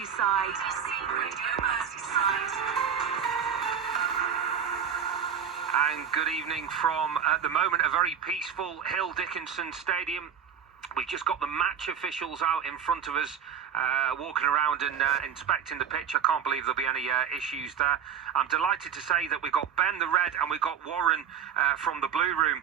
Merseyside. Radio Merseyside. And good evening from, at the moment, a very peaceful Hill Dickinson Stadium. We've just got the match officials out in front of us, walking around and inspecting the pitch. I can't believe there'll be any issues there. I'm delighted to say that we've got Ben the Red and we've got Warren from the Blue Room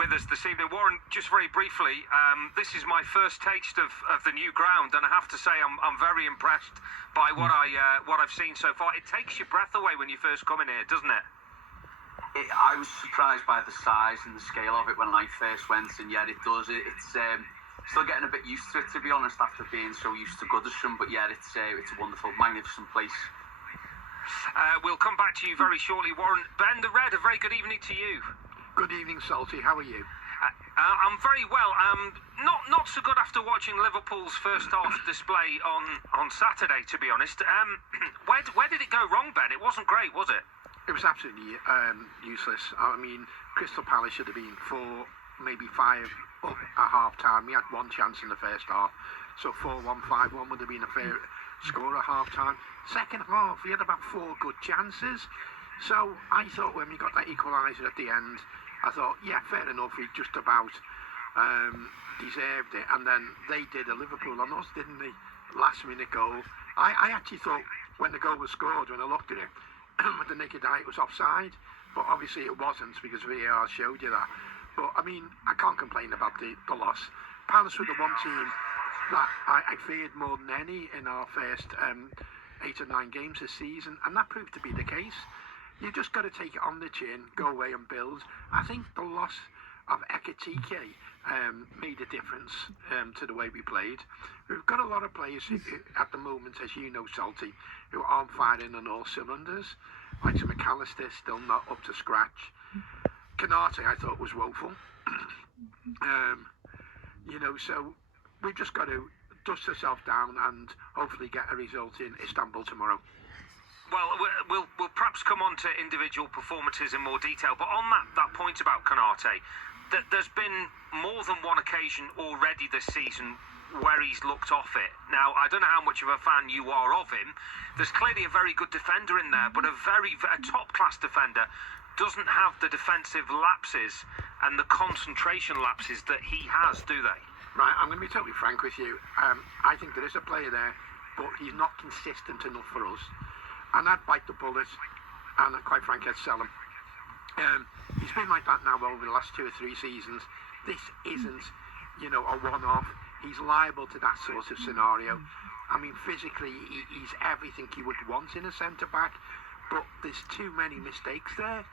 with us this evening. Warren, just very briefly, this is my first taste of the new ground, and I have to say I'm very impressed by what I've seen so far. It takes your breath away when you first come in here, doesn't it? I was surprised by the size and the scale of it when I first went, and yeah, it does. It's still getting a bit used to it, to be honest, after being so used to Goodison. But yeah, it's a wonderful, magnificent place. We'll come back to you very shortly, Warren. Ben the Red, a very good evening to you. Good evening, Salty. How are you? I'm very well. Not so good after watching Liverpool's first half display on Saturday, to be honest. Where did it go wrong, Ben? It wasn't great, was it? It was absolutely useless. I mean, Crystal Palace should have been 4, maybe 5 up at half time. We had one chance in the first half, so 4-1, 5-1 would have been a fair score at half time. Second half, we had about 4 good chances. So I thought when we got that equaliser at the end, I thought, yeah, fair enough, we just about deserved it. And then they did a Liverpool on us, didn't they? Last minute goal. I actually thought when the goal was scored, when I looked at it, with the naked eye, it was offside, but obviously it wasn't because VAR showed you that. But I mean, I can't complain about the loss. Palace were the one team that I feared more than any in our first 8 or 9 games this season, and that proved to be the case. You just got to take it on the chin, go away and build. I think the loss of Ekitike made a difference to the way we played. We've got a lot of players at the moment, as you know, Salty, who aren't firing on all cylinders. Like McAllister, still not up to scratch. Canate, I thought, was woeful. So we've just got to dust ourselves down and hopefully get a result in Istanbul tomorrow. Well, we'll perhaps come on to individual performances in more detail, but on that point about Canate, there's been more than one occasion already this season where he's looked off it. Now, I don't know how much of a fan you are of him. There's clearly a very good defender in there, but a top-class defender doesn't have the defensive lapses and the concentration lapses that he has, do they? Right, I'm going to be totally frank with you. I think there is a player there, but he's not consistent enough for us. And I'd bite the bullet, and quite frankly, I'd sell him. He's been like that now over the last 2 or 3 seasons. This isn't, a one-off. He's liable to that sort of scenario. I mean, physically, he's everything you would want in a centre-back, but there's too many mistakes there.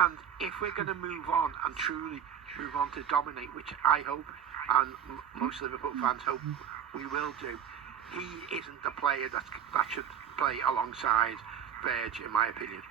And if we're going to move on and truly move on to dominate, which I hope, and most Liverpool fans hope we will do, he isn't the player that should play alongside Verge, in my opinion.